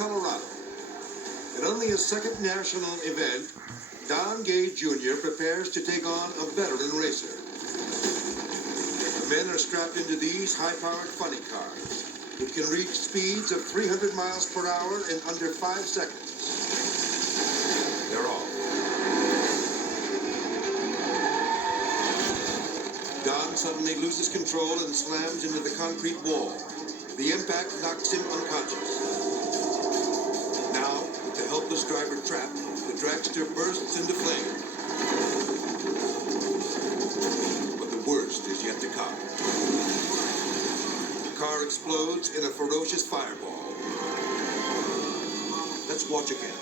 Colorado. In only his second national event, Don Gay Jr. prepares to take on a veteran racer. The men are strapped into these high-powered funny cars, which can reach speeds of 300 miles per hour in under 5 seconds. They're off. Don suddenly loses control and slams into the concrete wall. The impact knocks him unconscious. Now, with the helpless driver trapped, the dragster bursts into flames. But the worst is yet to come. The car explodes in a ferocious fireball. Let's watch again.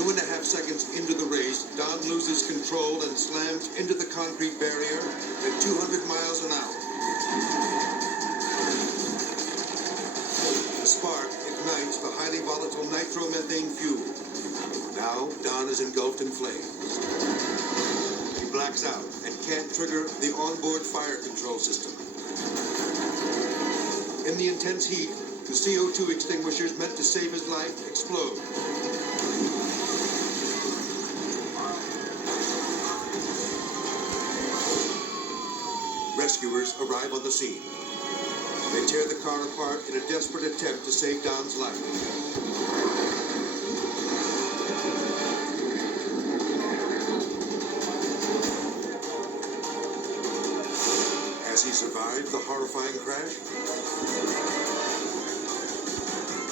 2.5 seconds into the race, Don loses control and slams into the concrete barrier at 200 miles an hour. The spark ignites the highly volatile nitromethane fuel. Now, Don is engulfed in flames. He blacks out and can't trigger the onboard fire control system. In the intense heat, the CO2 extinguishers meant to save his life explode. Rescuers arrive on the scene. They tear the car apart in a desperate attempt to save Don's life. Has he survived the horrifying crash?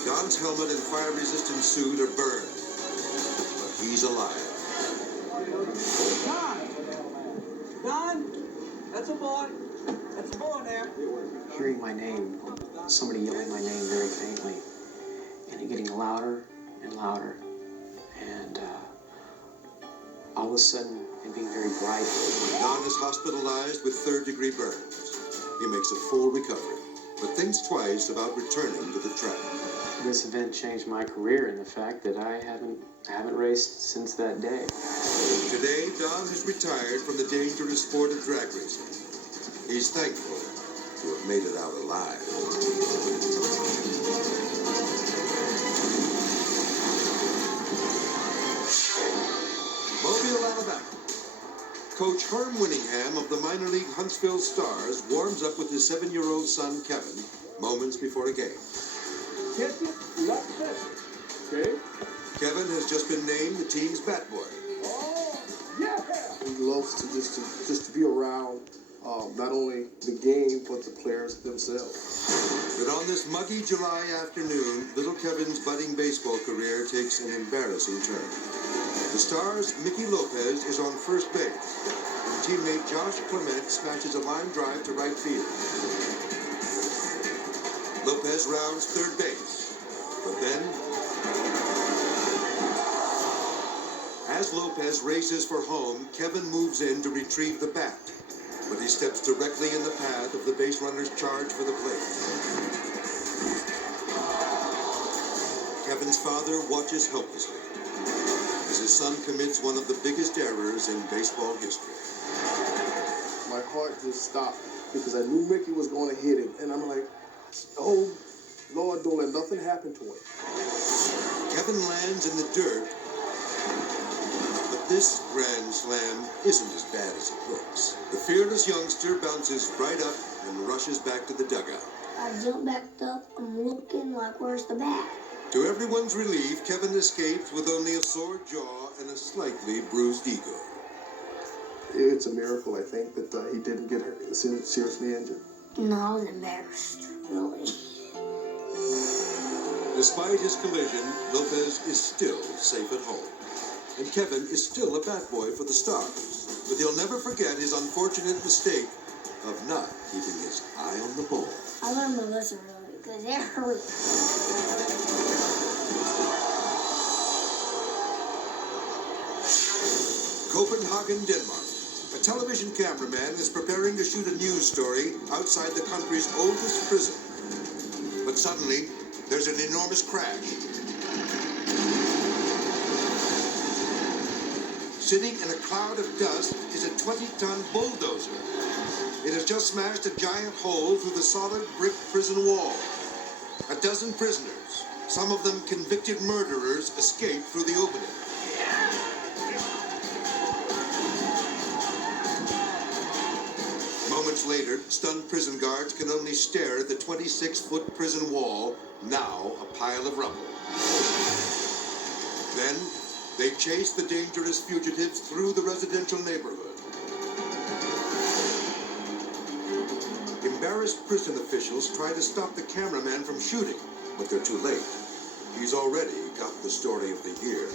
Don's helmet and fire-resistant suit are burned, but he's alive. Don! That's a boy. That's a boy there. Hearing my name, somebody yelling my name very faintly, and it getting louder and louder, and all of a sudden it being very bright. Don is hospitalized with third-degree burns. He makes a full recovery, but thinks twice about returning to the track. This event changed my career in the fact that I haven't raced since that day. Today, Don has retired from the dangerous sport of drag racing. He's thankful to have made it out alive. Mobile, Alabama. Coach Herm Winningham of the minor league Huntsville Stars warms up with his 7-year-old son, Kevin, moments before a game. Catch it, left it. Okay? Kevin has just been named the team's bat boy. Oh, yeah! He loves to just to be around not only the game, but the players themselves. But on this muggy July afternoon, little Kevin's budding baseball career takes an embarrassing turn. The Stars' Mickey Lopez is on first base, and teammate Josh Clement smashes a line drive to right field. Lopez rounds third base, but then, as Lopez races for home, Kevin moves in to retrieve the bat, but he steps directly in the path of the base runner's charge for the plate. Kevin's father watches helplessly as his son commits one of the biggest errors in baseball history. My heart just stopped because I knew Mickey was going to hit him, and I'm like, oh, Lord, don't let nothing happen to him. Kevin lands in the dirt, but this grand slam isn't as bad as it looks. The fearless youngster bounces right up and rushes back to the dugout. I jump back up, I'm looking like, where's the bat? To everyone's relief, Kevin escapes with only a sore jaw and a slightly bruised ego. It's a miracle, I think, that he didn't get seriously injured. No, I was embarrassed, really. Despite his collision, Lopez is still safe at home. And Kevin is still a bat boy for the Stars. But he'll never forget his unfortunate mistake of not keeping his eye on the ball. I learned my lesson really because it hurt. Copenhagen, Denmark. A television cameraman is preparing to shoot a news story outside the country's oldest prison. But suddenly, there's an enormous crash. Sitting in a cloud of dust is a 20-ton bulldozer. It has just smashed a giant hole through the solid brick prison wall. A dozen prisoners, Some of them convicted murderers escape through the opening. Moments later, stunned prison guards can only stare at the 26-foot prison wall, now a pile of rubble. Then, they chase the dangerous fugitives through the residential neighborhood. Embarrassed prison officials try to stop the cameraman from shooting, but they're too late. He's already got the story of the year.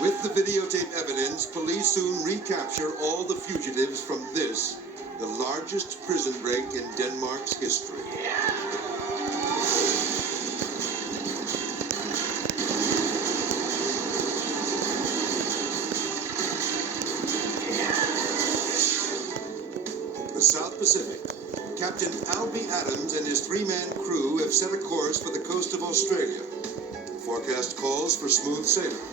With the videotape evidence, police soon recapture all the fugitives from this, the largest prison break in Denmark's history. The South Pacific. Captain Albie Adams and his three-man crew have set a course for the coast of Australia. Forecast calls for smooth sailing.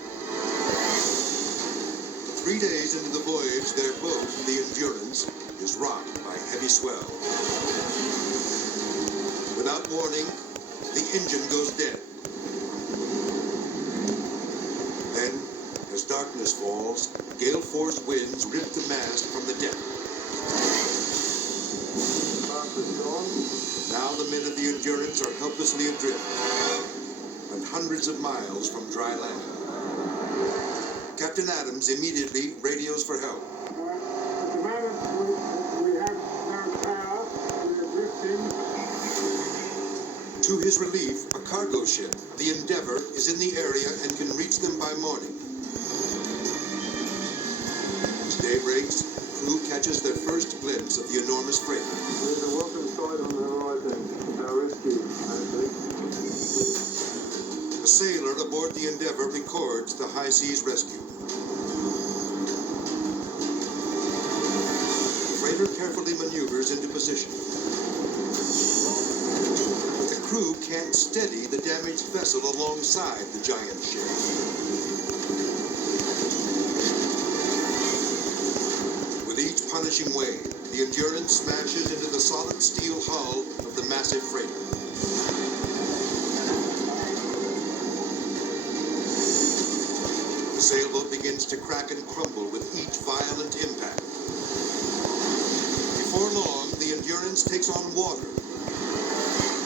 3 days into the voyage, their boat, the Endurance, is rocked by heavy swell. Without warning, the engine goes dead. Then, as darkness falls, gale-force winds rip the mast from the deck. Now the men of the Endurance are helplessly adrift, and hundreds of miles from dry land. Captain Adams immediately radios for help. At the moment, we have no power. We are drifting. To his relief, a cargo ship, the Endeavour, is in the area and can reach them by morning. As day breaks, crew catches their first glimpse of the enormous freighter. There's a welcome sight on the horizon. Our rescue, actually. A sailor aboard the Endeavour records the high seas rescue. The freighter carefully maneuvers into position. But the crew can't steady the damaged vessel alongside the giant ship. With each punishing wave, the Endurance smashes into the solid steel hull of the massive freighter. The sailboat begins to crack and crumble with each violent impact. Before long, the Endurance takes on water.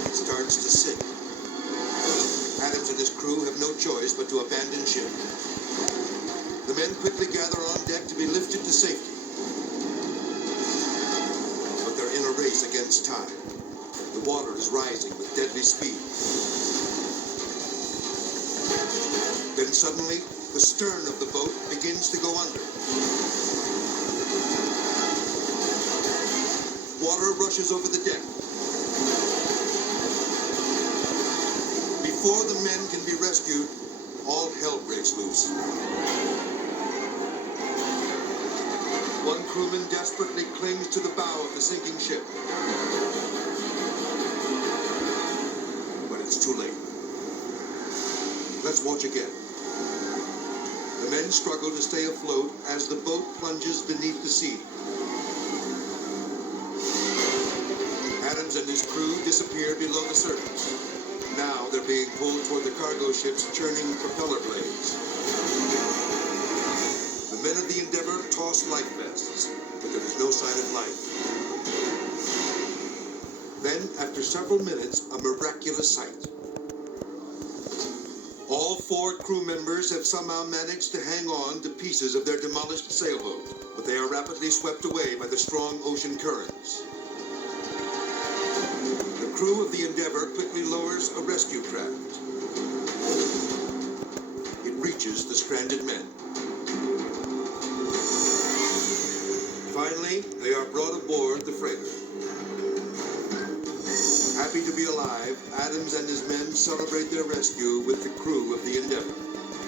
It starts to sink. Adams and his crew have no choice but to abandon ship. The men quickly gather on deck to be lifted to safety. But they're in a race against time. The water is rising with deadly speed. Then suddenly, the stern of the boat begins to go under. Water rushes over the deck. Before the men can be rescued, all hell breaks loose. One crewman desperately clings to the bow of the sinking ship. But it's too late. Let's watch again. The men struggle to stay afloat as the boat plunges beneath the sea. Adams and his crew disappear below the surface. Now they're being pulled toward the cargo ship's churning propeller blades. The men of the Endeavour toss life vests, but there is no sign of life. Then, after several minutes, a miraculous sight. All 4 crew members have somehow managed to hang on to pieces of their demolished sailboat, but they are rapidly swept away by the strong ocean currents. The crew of the Endeavour quickly lowers a rescue craft. It reaches the stranded men. Finally, they are brought aboard the freighter. Happy to be alive, Adams and his men celebrate their rescue with the crew of the Endeavour.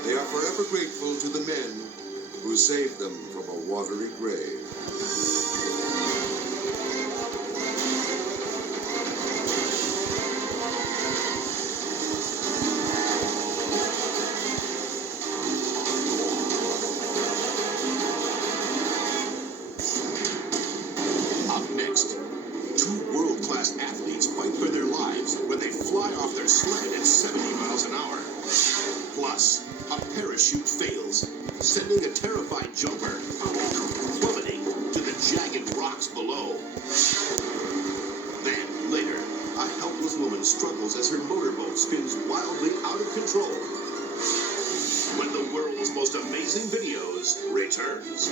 They are forever grateful to the men who saved them from a watery grave. Up next, 2 world-class athletes fight for their lives when they fly off their sled at 70 miles parachute fails, sending a terrified jumper plummeting to the jagged rocks below. Then, later, a helpless woman struggles as her motorboat spins wildly out of control. When the world's most amazing videos returns.